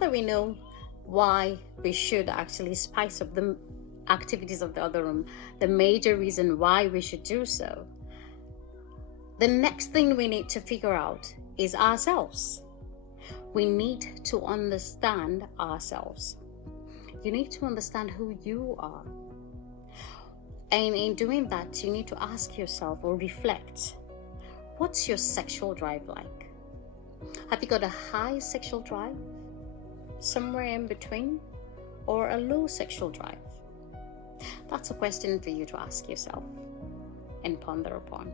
that we know why we should actually spice up the activities of the other room, the major reason why we should do so, the next thing we need to figure out is ourselves. We need to understand ourselves. You need to understand who you are. And in doing that, you need to ask yourself or reflect, what's your sexual drive like? Have you got a high sexual drive, somewhere in between, or a low sexual drive? That's a question for you to ask yourself and ponder upon.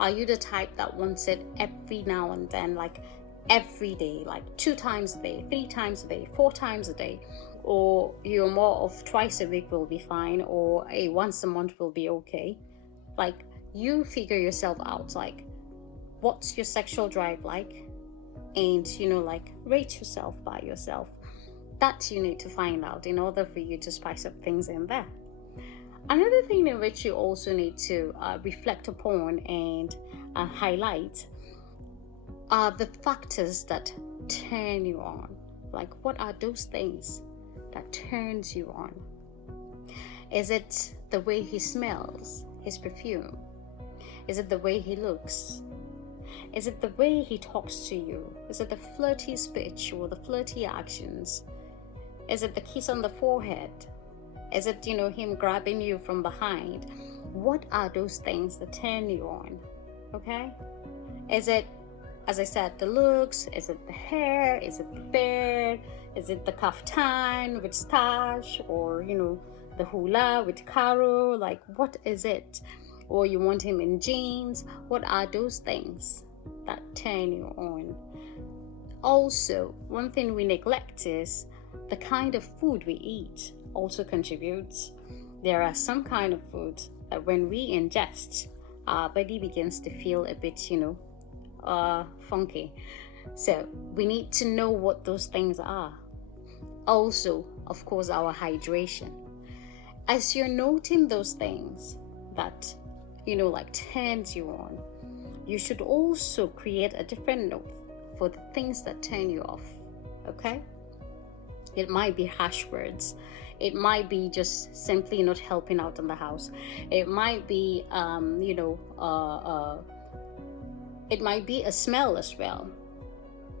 Are you the type that wants it every now and then, like every day, like 2 times a day, 3 times a day, 4 times a day? Or you're more of twice a week will be fine, or once a month will be okay? Like, you figure yourself out, like, what's your sexual drive like? And, like, rate yourself by yourself. That you need to find out in order for you to spice up things in there. Another thing in which you also need to reflect upon and highlight are the factors that turn you on. Like, what are those things that turns you on? Is it the way he smells, his perfume? Is it the way he looks? Is it the way he talks to you? Is it the flirty speech or the flirty actions? Is it the kiss on the forehead? Is it, him grabbing you from behind? What are those things that turn you on? Okay? Is it, as I said, the looks? Is it the hair? Is it the beard? Is it the kaftan with stash? Or, the hula with karo? Like, what is it? Or you want him in jeans? What are those things that turn you on? Also, one thing we neglect is the kind of food we eat also contributes. There are some kind of food that when we ingest, our body begins to feel a bit, funky. So we need to know what those things are. Also, of course, our hydration. As you're noting those things that, turns you on, you should also create a different note for the things that turn you off, okay? It might be harsh words. It might be just simply not helping out in the house. It might be, it might be a smell as well.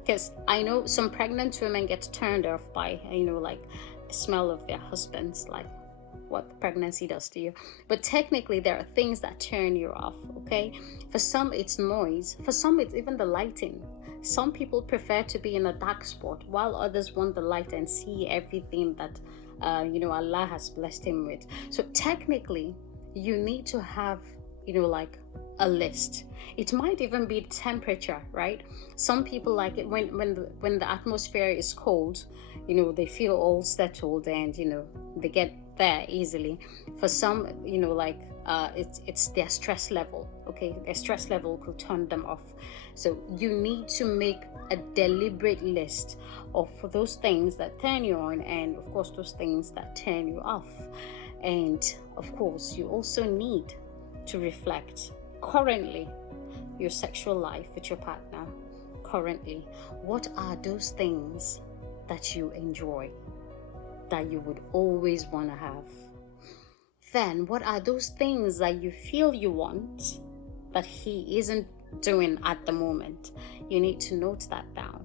Because I know some pregnant women get turned off by, like the smell of their husbands, like what pregnancy does to you. But technically, there are things that turn you off, okay? For some, it's noise. For some, it's even the lighting. Some people prefer to be in a dark spot, while others want the light and see everything that, Allah has blessed him with. So technically, you need to have, like a list. It might even be temperature, right? Some people like it when the atmosphere is cold, they feel all settled and, they get there easily. For some, it's their stress level, okay? Their stress level could turn them off. So you need to make a deliberate list of those things that turn you on and, of course, those things that turn you off. And, of course, you also need to reflect currently your sexual life with your partner. Currently, what are those things that you enjoy, that you would always want to have? Then what are those things that you feel you want that he isn't doing at the moment? You need to note that down.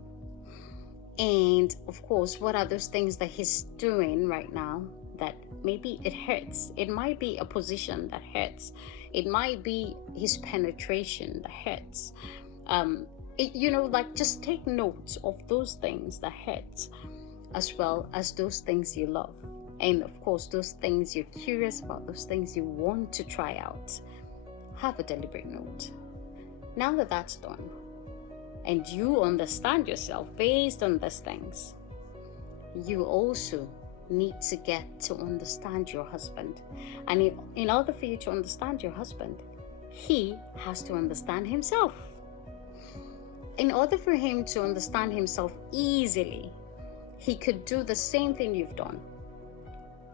And of course, what are those things that he's doing right now that maybe it hurts? It might be a position that hurts. It might be his penetration that hurts. Just take note of those things that hurt, as well as those things you love. And of course, those things you're curious about, those things you want to try out. Have a deliberate note. Now that that's done, and you understand yourself based on these things, you also need to get to understand your husband. And in order for you to understand your husband, he has to understand himself. In order for him to understand himself easily, he could do the same thing you've done.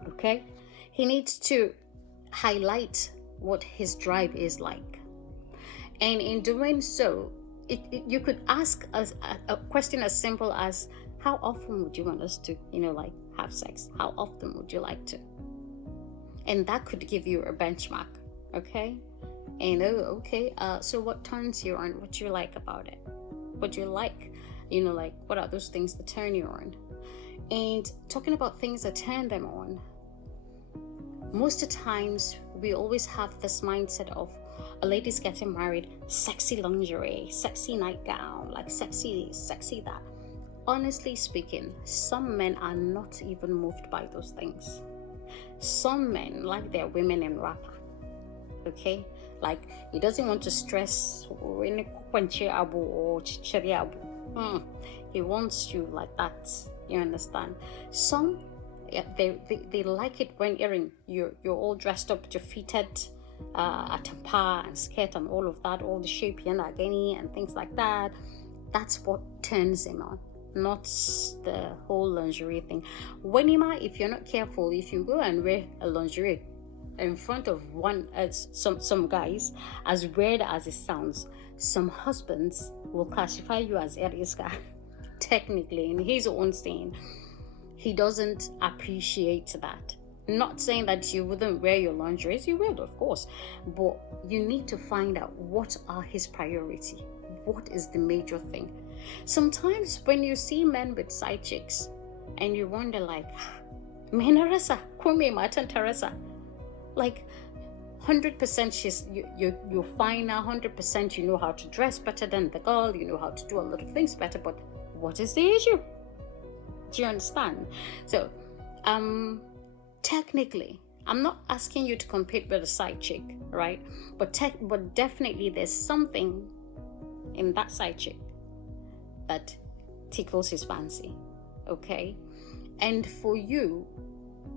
Okay? He needs to highlight what his drive is like. And in doing so, you could ask a question as simple as, How often would you want us to, like have sex? How often would you like to? And that could give you a benchmark, okay? And okay, so what turns you on? What do you like about it? What do you like? Like what are those things that turn you on? And talking about things that turn them on, most of the times we always have this mindset of a lady's getting married, sexy lingerie, sexy nightgown, like sexy this, sexy that. Honestly speaking, some men are not even moved by those things. Some men like their women in wrapper, okay? Like he doesn't want to stress when or he wants you like that. You understand? Some, yeah, they like it when you're all dressed up to fitted atampa and skirt and all of that, all the shape and things like that. That's what turns him on, not the whole lingerie thing. If you're not careful, if you go and wear a lingerie in front of some guys, as weird as it sounds, some husbands will classify you as Eriska. Technically, in his own saying, he doesn't appreciate that. Not saying that you wouldn't wear your lingerie, you will, of course, but you need to find out what are his priority. What is the major thing? Sometimes when you see men with side chicks and you wonder like, like 100% you're fine now, 100% you know how to dress better than the girl, you know how to do a lot of things better, but what is the issue? Do you understand? So technically, I'm not asking you to compete with a side chick, right? But definitely there's something in that side chick that tickles his fancy, okay? And for you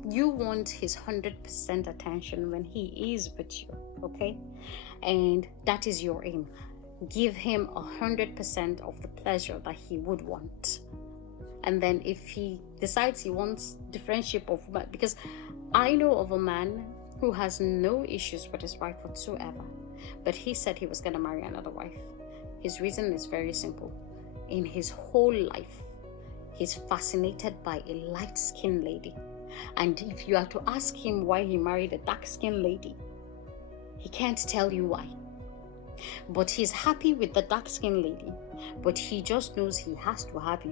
want his 100% attention when he is with you, okay? And that is your aim. Give him 100% of the pleasure that he would want. And then if he decides he wants different shape of woman, because I know of a man who has no issues with his wife whatsoever, but he said he was going to marry another wife. His reason is very simple. In his whole life, he's fascinated by a light-skinned lady. And if you are to ask him why he married a dark-skinned lady, he can't tell you why. But he's happy with the dark-skinned lady, but he just knows he has to have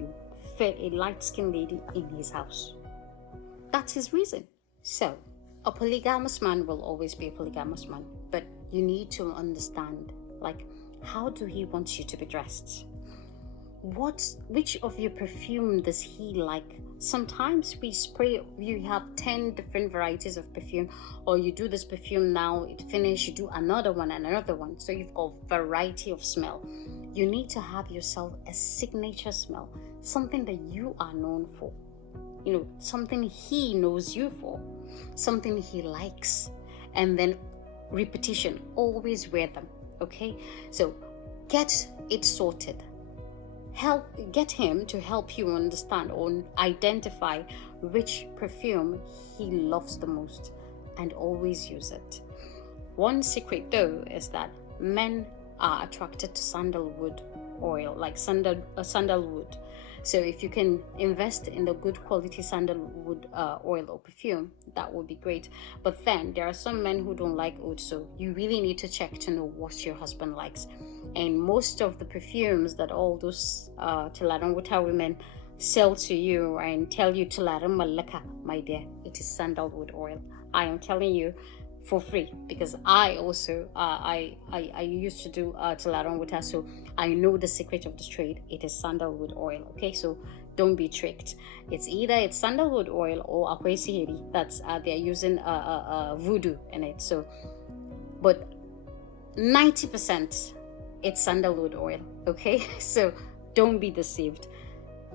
a light-skinned lady in his house. That's his reason. So, a polygamous man will always be a polygamous man, but you need to understand, like, how do he want you to be dressed? Which of your perfume does he like? Sometimes we spray, you have 10 different varieties of perfume, or you do this perfume now, it finishes, you do another one and another one. So you've got variety of smell. You need to have yourself a signature smell, something that you are known for. Something he knows you for, something he likes, and then repetition. Always wear them, okay? So get it sorted. Get him to help you understand or identify which perfume he loves the most, and always use it. One secret though is that men are attracted to sandalwood oil, like sandalwood. So if you can invest in the good quality sandalwood oil or perfume, that would be great. But then there are some men who don't like oud, so you really need to check to know what your husband likes. And most of the perfumes that all those Tularan Wuta women sell to you and tell you Tularan Malaka, my dear, it is sandalwood oil. I am telling you for free, because I also I used to do Tularan Wuta, so I know the secret of the trade. It is sandalwood oil, okay? So don't be tricked. It's either sandalwood oil or akwesihiri. That's they're using voodoo in it. So, but 90% it's sandalwood oil, okay? So don't be deceived.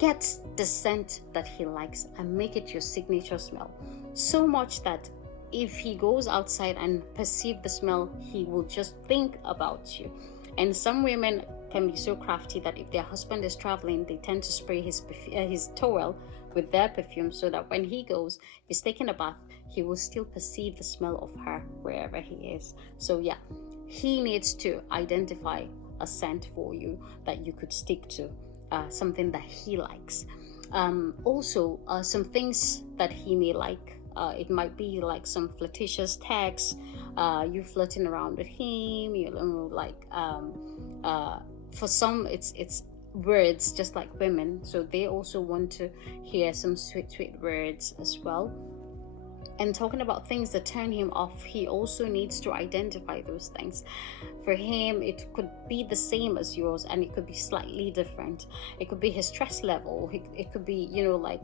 Get the scent that he likes and make it your signature smell, so much that if he goes outside and perceive the smell, he will just think about you. And some women can be so crafty that if their husband is traveling, they tend to spray his towel with their perfume, so that when he goes, if he's taking a bath, he will still perceive the smell of her wherever he is. So yeah, he needs to identify a scent for you that you could stick to, something that he likes. Also, some things that he may like. It might be like some flirtatious texts, you flirting around with him. You know, like for some, it's words, just like women. So they also want to hear some sweet words as well. And talking about things that turn him off, he also needs to identify those things. For him, it could be the same as yours, and it could be slightly different. It could be his stress level. It could be, like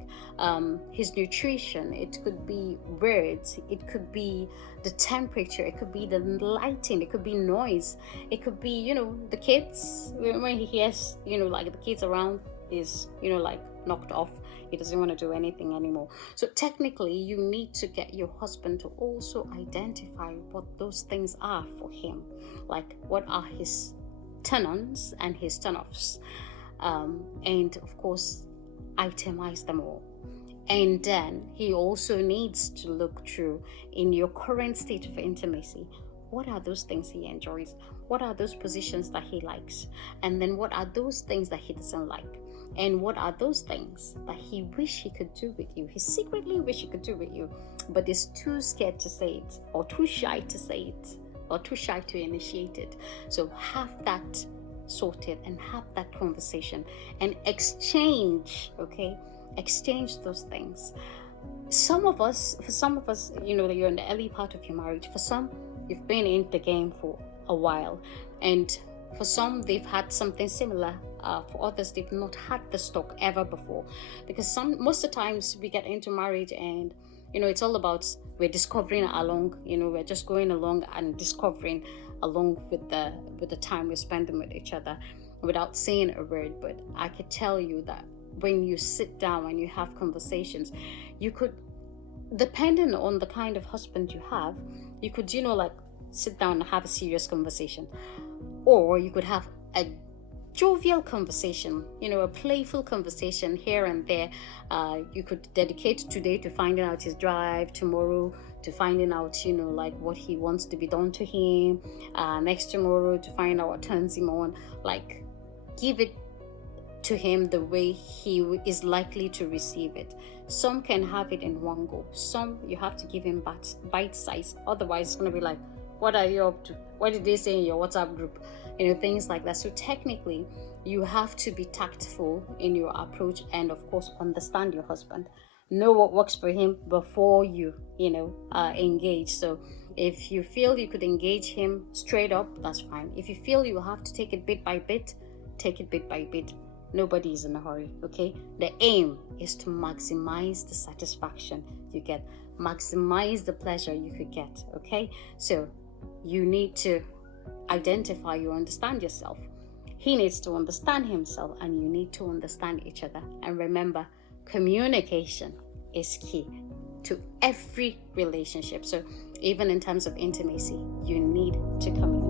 his nutrition. It could be words. It could be the temperature. It could be the lighting. It could be noise. It could be, the kids. When he hears, like the kids around, is, like knocked off. He doesn't want to do anything anymore. So technically, you need to get your husband to also identify what those things are for him. Like, what are his turn-ons and his turn-offs? And of course, itemize them all. And then he also needs to look through, in your current state of intimacy, what are those things he enjoys? What are those positions that he likes? And then what are those things that he doesn't like? And what are those things that he wish he could do with you? He secretly wish he could do with you, but is too scared to say it, or too shy to say it, or too shy to initiate it. So have that sorted and have that conversation and exchange, okay? Exchange those things. For some of us, you're in the early part of your marriage. For some, you've been in the game for a while, and for some, they've had something similar. For others, they've not had the stock ever before, because most of the times we get into marriage and it's all about, we're discovering along. We're just going along and discovering along with the time we're spending with each other, without saying a word. But I could tell you that when you sit down and you have conversations, you could, depending on the kind of husband you have, you could like sit down and have a serious conversation, or you could have a jovial conversation, a playful conversation here and there. You could dedicate today to finding out his drive, tomorrow to finding out, like what he wants to be done to him, next tomorrow to find out what turns him on. Like, give it to him the way he is likely to receive it. Some can have it in one go. Some, you have to give him bite size. Otherwise, it's going to be like, what are you up to? What did they say in your WhatsApp group? Things like that. So technically, you have to be tactful in your approach, and of course, understand your husband. Know what works for him before you, engage. So if you feel you could engage him straight up, that's fine. If you feel you have to take it bit by bit, take it bit by bit. Nobody is in a hurry, okay? The aim is to maximize the satisfaction you get, maximize the pleasure you could get, okay? So you need to identify, you understand yourself. He needs to understand himself, and you need to understand each other. And remember, communication is key to every relationship. So even in terms of intimacy, you need to communicate.